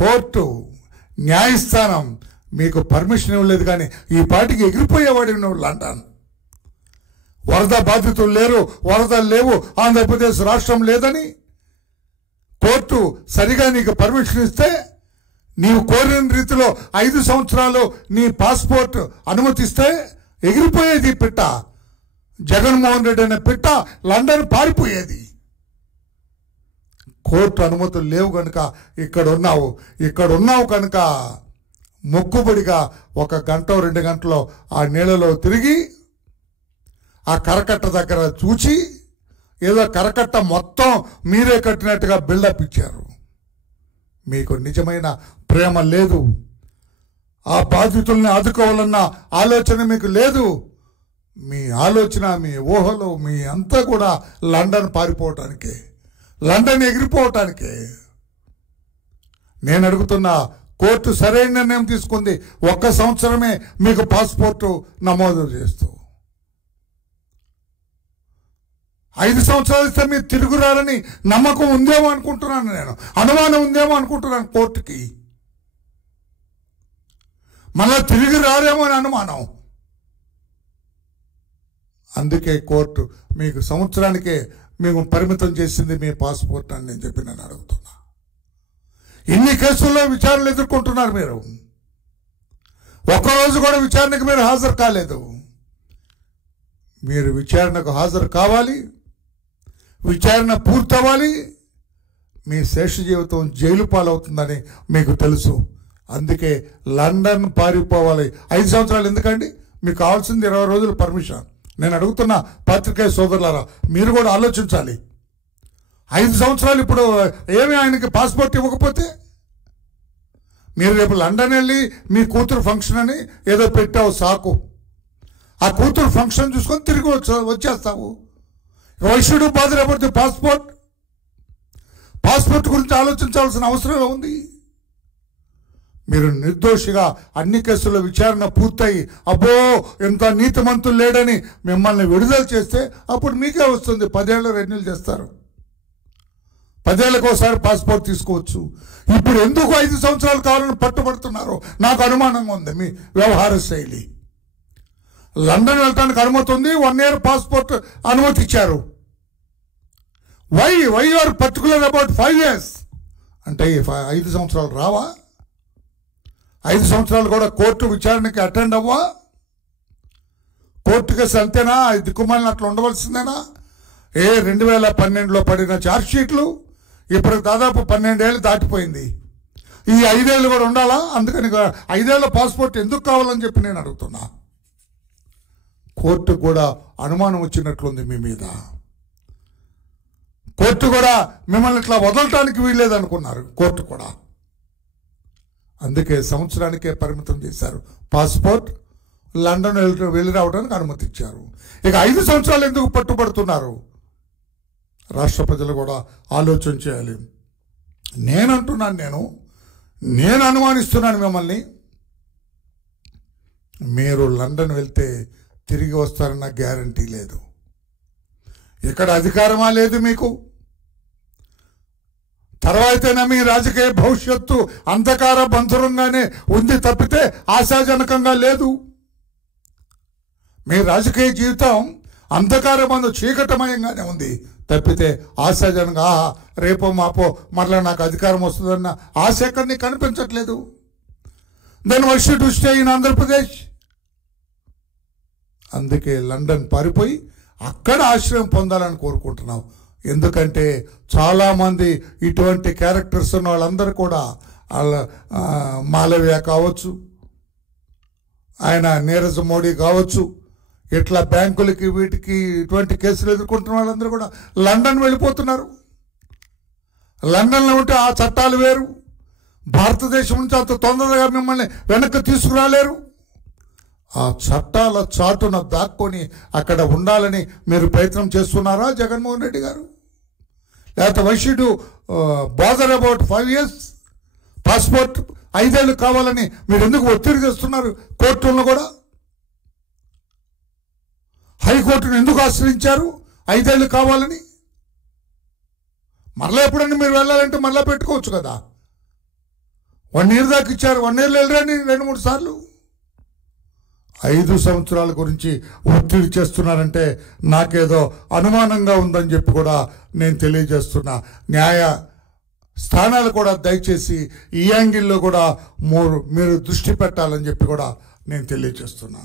Court న్యాయస్థానం మీకు permission ఇవ్వలేదు, కానీ ఈ పాటికి ఎగిరిపోయేవాడు నువ్వు లండన్. వరద బాధితులు లేరు, వరదలు లేవు, ఆంధ్రప్రదేశ్ రాష్ట్రం లేదని కోర్టు సరిగా నీకు పర్మిషన్ ఇస్తే నీవు కోరిన రీతిలో 5 సంవత్సరాలు నీ పాస్పోర్ట్ అనుమతిస్తే ఎగిరిపోయేది పిట్ట. జగన్మోహన్ రెడ్డి అనే పిట్ట లండన్ పారిపోయేది. కోర్టు అనుమతులు లేవు కనుక ఇక్కడ ఉన్నావు కనుక మొక్కుబడిగా 1 గంట 2 గంటలో ఆ నీళ్ళలో తిరిగి ఆ కరకట్ట దగ్గర చూచి ఏదో కరకట్ట మొత్తం మీరే కట్టినట్టుగా బిల్డప్ ఇచ్చారు. మీకు నిజమైన ప్రేమ లేదు, ఆ బాధితుల్ని ఆదుకోవాలన్న ఆలోచన మీకు లేదు. మీ ఆలోచన, మీ ఊహలు, మీ అంతా కూడా లండన్ పారిపోవటానికే, లండన్ ఎగిరిపోవటానికే. నేను అడుగుతున్నా, కోర్టు సరైన నిర్ణయం తీసుకుంది. 1 సంవత్సరమే మీకు పాస్పోర్టు నమోదు చేస్తూ 5 సంవత్సరాలు ఇస్తే మీరు తిరుగురాలని నమ్మకం ఉందేమో అనుకుంటున్నాను, నేను అనుమానం ఉందేమో అనుకుంటున్నాను కోర్టుకి. మళ్ళా తిరిగి రారేమో అని అనుమానం. అందుకే కోర్టు మీకు సంవత్సరానికే మీకు పరిమితం చేసింది మీ పాస్పోర్ట్ అని నేను చెప్పి నేను అడుగుతున్నా. ఇన్ని కేసుల్లో విచారణలు ఎదుర్కొంటున్నారు మీరు. ఒక్కరోజు కూడా విచారణకు మీరు హాజరు కాలేదు. మీరు విచారణకు హాజరు కావాలి, విచారణ పూర్తవ్వాలి. మీ శేష జీవితం జైలు పాలవుతుందని మీకు తెలుసు. అందుకే లండన్ పారిపోవాలి. 5 సంవత్సరాలు ఎందుకండి? మీకు కావాల్సింది 20 రోజులు పర్మిషన్. నేను అడుగుతున్న పత్రికా సోదరులారా, మీరు కూడా ఆలోచించాలి. 5 సంవత్సరాలు ఇప్పుడు ఏమి ఆయనకి పాస్పోర్ట్ ఇవ్వకపోతే మీరు రేపు లండన్ వెళ్ళి మీ కూతురు ఫంక్షన్ అని ఏదో పెట్టావు సాకు. ఆ కూతురు ఫంక్షన్ చూసుకొని తిరిగి వచ్చేస్తావు. Why should you bother about the passport? Passport గురించి ఆలోచించాల్సిన అవసరం ఉంది. మీరు నిర్దోషిగా అన్ని కేసుల్లో విచారణ పూర్తయి అబ్బో ఎంత నీతిమంతులు లేడని మిమ్మల్ని విడుదల చేస్తే అప్పుడు మీకే వస్తుంది. 10 ఏళ్ళు రెన్యూల్ చేస్తారు, 10 ఏళ్ళకి ఒకసారి పాస్పోర్ట్ తీసుకోవచ్చు. ఇప్పుడు ఎందుకు 5 సంవత్సరాలు కావాలని పట్టుబడుతున్నారు? నాకు అనుమానంగా ఉంది మీ వ్యవహార శైలి. లండన్ వెళ్ళటానికి అనుమతి ఉంది, 1 ఇయర్ పాస్పోర్ట్ అనుమతి ఇచ్చారు. Why are particular about 5 years? అంటే 5 సంవత్సరాలు రావా? 5 సంవత్సరాలు కూడా కోర్టు విచారణకి అటెండ్ అవ్వా? కోర్టు కేసు అంతేనా? దిక్కుమాలిన అట్లా ఉండవలసిందేనా? 2012లో పడిన ఛార్జ్షీట్లు ఇప్పుడు దాదాపు 12 ఏళ్ళు దాటిపోయింది. ఈ 5 ఏళ్ళు కూడా ఉండాలా? అందుకని 5 ఏళ్ళ పాస్పోర్ట్ ఎందుకు కావాలని చెప్పి నేను అడుగుతున్నా. కోర్టు కూడా అనుమానం వచ్చినట్లుంది మీ మీద. కోర్టు కూడా మిమ్మల్ని ఇట్లా వదలటానికి వీల్లేదనుకున్నారు కోర్టు కూడా. అందుకే సంవత్సరానికే పరిమితం చేశారు పాస్పోర్ట్. లండన్ వెళ్ళి రావడానికి అనుమతి ఇచ్చారు. ఇక 5 సంవత్సరాలు ఎందుకు పట్టుబడుతున్నారు? రాష్ట్ర ప్రజలు కూడా ఆలోచన చేయాలి. నేను అనుమానిస్తున్నాను మిమ్మల్ని. మీరు లండన్ వెళ్తే తిరిగి వస్తారన్న గ్యారంటీ లేదు. ఇక్కడ అధికారమా లేదు మీకు. తర్వాతైనా మీ రాజకీయ భవిష్యత్తు అంధకార బంధురంగానే ఉంది తప్పితే ఆశాజనకంగా లేదు. మీ రాజకీయ జీవితం అంధకార బంధు చీకటమయంగానే ఉంది తప్పితే ఆశాజనంగా రేపో మాపో మరలా నాకు అధికారం వస్తుందన్న ఆశ ఎక్కడ నీకు కనిపించట్లేదు. Then why should you stay in Andhra Pradesh? అందుకే లండన్ పారిపోయి అక్కడ ఆశ్రయం పొందాలని కోరుకుంటున్నాం. ఎందుకంటే చాలామంది ఇటువంటి క్యారెక్టర్స్ ఉన్న వాళ్ళందరూ కూడా మాలవ్య కావచ్చు, ఆయన నీరజ్ మోడీ కావచ్చు, ఇట్లా బ్యాంకులకి వీటికి ఇటువంటి కేసులు ఎదుర్కొంటున్న వాళ్ళందరూ కూడా లండన్ వెళ్ళిపోతున్నారు. లండన్లో ఉంటే ఆ చట్టాలు వేరు. భారతదేశం నుంచి అంత తొందరగా మిమ్మల్ని వెనక్కి తీసుకురాలేరు. ఆ చట్టాల చాటున దాక్కొని అక్కడ ఉండాలని మీరు ప్రయత్నం చేస్తున్నారా జగన్మోహన్ రెడ్డి గారు? లేకపోతే why should you bother about 5 years? Passport 5 ఏళ్ళు కావాలని మీరు ఎందుకు ఒత్తిడి చేస్తున్నారు? కోర్టులను కూడా హైకోర్టును ఎందుకు ఆశ్రయించారు 5 ఏళ్ళు కావాలని? మరలా ఎప్పుడన్నా మీరు వెళ్ళాలంటే మరలా పెట్టుకోవచ్చు కదా. 1 year దాకా ఇచ్చారు. 1 yearలో వెళ్ళరండి 2-3 సార్లు. 5 సంవత్సరాల గురించి ఒత్తిడి చేస్తున్నారంటే నాకేదో అనుమానంగా ఉందని చెప్పి కూడా నేను తెలియజేస్తున్నా. న్యాయ స్థానాలు కూడా దయచేసి ఈ యాంగిల్లో కూడా మీరు దృష్టి పెట్టాలని చెప్పి కూడా నేను తెలియజేస్తున్నా.